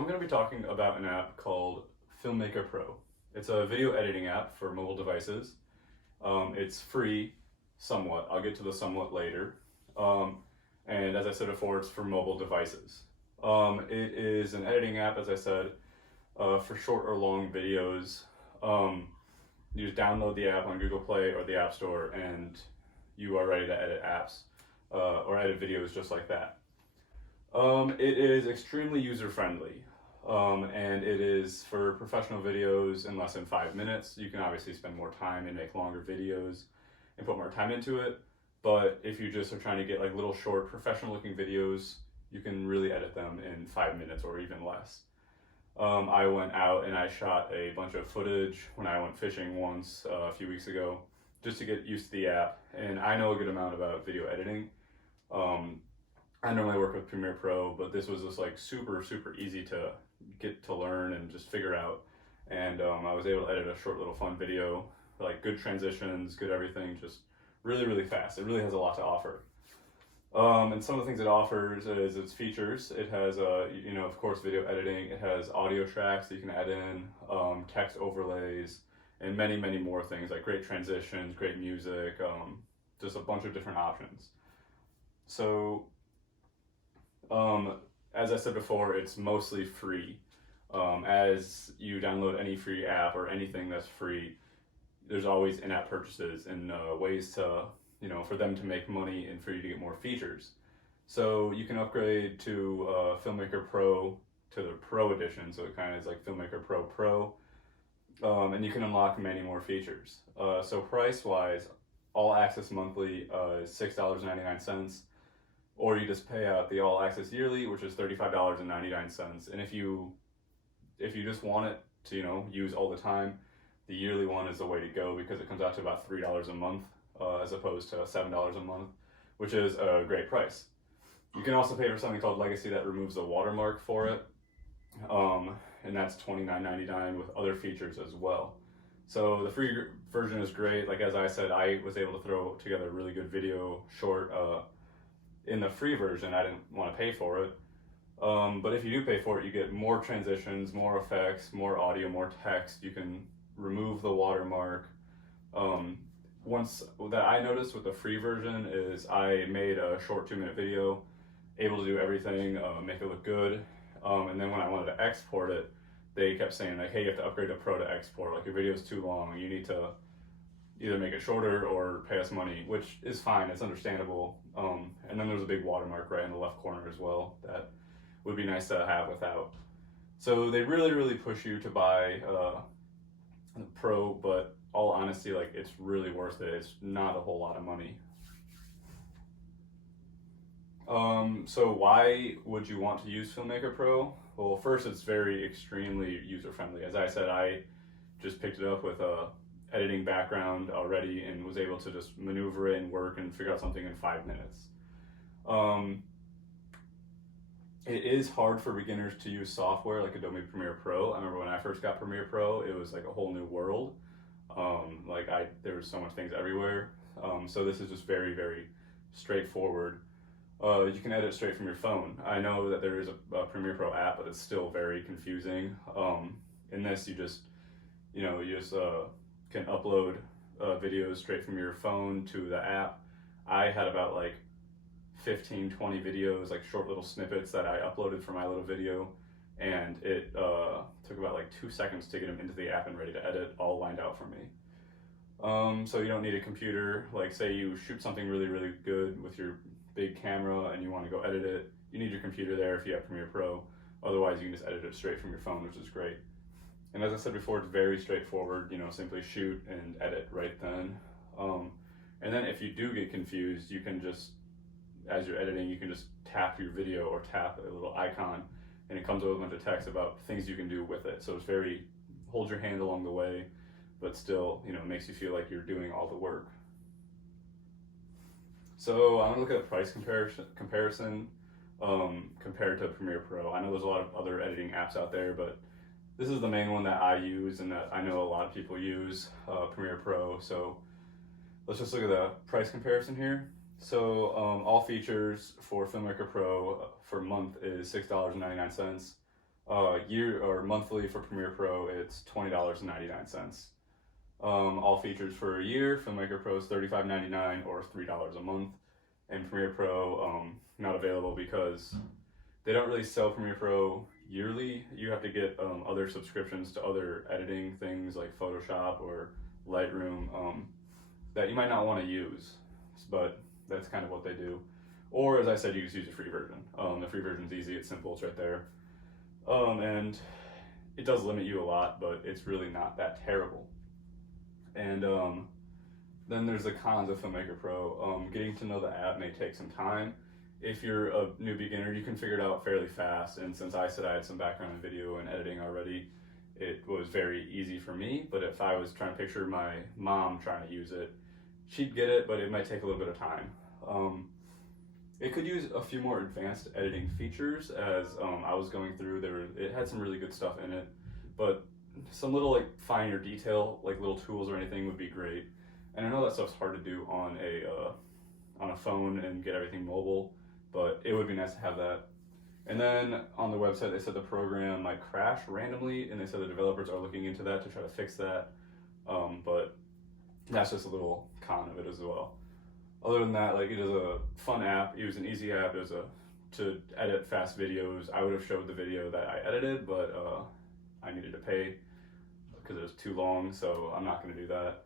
I'm going to be talking about an app called Filmmaker Pro. It's a video editing app for mobile devices. It's free, somewhat. I'll get to the somewhat later. Um, and as I said before, it's for mobile devices. It is an editing app, as I said, for short or long videos. You just download the app on Google Play or the App Store, and you are ready to edit apps or edit videos just like that. It is extremely user-friendly, and it is for professional videos in less than 5 minutes. You can obviously spend more time and make longer videos and put more time into it, but if you just are trying to get like little short professional-looking videos, you can really edit them in 5 minutes or even less. I went out and I shot a bunch of footage when I went fishing once a few weeks ago, just to get used to the app, and I know a good amount about video editing. I normally work with Premiere Pro, but this was just like super easy to get to learn and just figure out. And I was able to edit a short little fun video, like good transitions, good everything, just really fast. It really has a lot to offer. And some of the things it offers is its features. It has, of course, video editing. It has audio tracks that you can add in, text overlays, and many more things like great transitions, great music, just a bunch of different options. So, as I said before, it's mostly free. As you download any free app or anything that's free, there's always in-app purchases and ways to, for them to make money and for you to get more features. So you can upgrade to Filmmaker Pro to the Pro edition, so it kind of is like Filmmaker Pro Pro, and you can unlock many more features. So price-wise, all access monthly is $6.99. Or you just pay out the all access yearly, which is $35.99. And if you just want it to use all the time, the yearly one is the way to go because it comes out to about $3 a month as opposed to $7 a month, which is a great price. You can also pay for something called Legacy that removes the watermark for it, and that's $29.99 with other features as well. So the free version is great. Like as I said, I was able to throw together a really good video short. In the free version, I didn't want to pay for it. But if you do pay for it, you get more transitions, more effects, more audio, more text. You can remove the watermark. Once that I noticed with the free version is I made a short 2-minute video, able to do everything, make it look good. And then when I wanted to export it, they kept saying like, hey, you have to upgrade to Pro to export. Like your video is too long. You need to either make it shorter or pay us money, which is fine, it's understandable. And then there's a big watermark right in the left corner as well that would be nice to have without. So they really push you to buy the Pro, but all honesty, like it's really worth it. It's not a whole lot of money. So why would you want to use Filmmaker Pro? Well, first, it's very extremely user-friendly. As I said, I just picked it up with a editing background already and was able to just maneuver it and work and figure out something in 5 minutes. It is hard for beginners to use software like Adobe Premiere Pro. I remember when I first got Premiere Pro, it was like a whole new world. There was so much things everywhere. So this is just very straightforward. You can edit straight from your phone. I know that there is a Premiere Pro app, but it's still very confusing. In this, you just can upload videos straight from your phone to the app. I had about like 15-20 videos, like short little snippets that I uploaded for my little video, and it took about like 2 seconds to get them into the app and ready to edit, all lined out for me. So you don't need a computer. Like say you shoot something really good with your big camera and you want to go edit it, you need your computer there if you have Premiere Pro. Otherwise you can just edit it straight from your phone, which is great. And as I said before, it's very straightforward, simply shoot and edit right then. And then if you do get confused, you can just, as you're editing, you can just tap your video or tap a little icon and it comes up with a bunch of text about things you can do with it. So it's very, hold your hand along the way, but still, makes you feel like you're doing all the work. So I'm gonna look at a price comparison compared to Premiere Pro. I know there's a lot of other editing apps out there, but this is the main one that I use and that I know a lot of people use, Premiere Pro. So let's just look at the price comparison here. So all features for Filmmaker Pro for a month is $6.99. Year or monthly for Premiere Pro, it's $20.99. All features for a year. Filmmaker Pro is $35.99 or $3 a month, and Premiere Pro not available because they don't really sell Premiere Pro yearly. You have to get other subscriptions to other editing things like Photoshop or Lightroom that you might not want to use, but that's kind of what they do. Or as I said, you just use a free version. The free version is easy, it's simple, it's right there. And it does limit you a lot, but it's really not that terrible. And then there's the cons of Filmmaker Pro. Getting to know the app may take some time. If you're a new beginner, you can figure it out fairly fast. And since I said I had some background in video and editing already, it was very easy for me. But if I was trying to picture my mom trying to use it, she'd get it, but it might take a little bit of time. It could use a few more advanced editing features. As I was going through, it had some really good stuff in it, but some little like finer detail, like little tools or anything would be great. And I know that stuff's hard to do on a phone and get everything mobile, but it would be nice to have that. And then on the website, they said the program might crash randomly, and they said the developers are looking into that to try to fix that. But that's just a little con of it as well. Other than that, like, it is a fun app. It was an easy app. It was to edit fast videos. I would have showed the video that I edited, but I needed to pay because it was too long, so I'm not going to do that.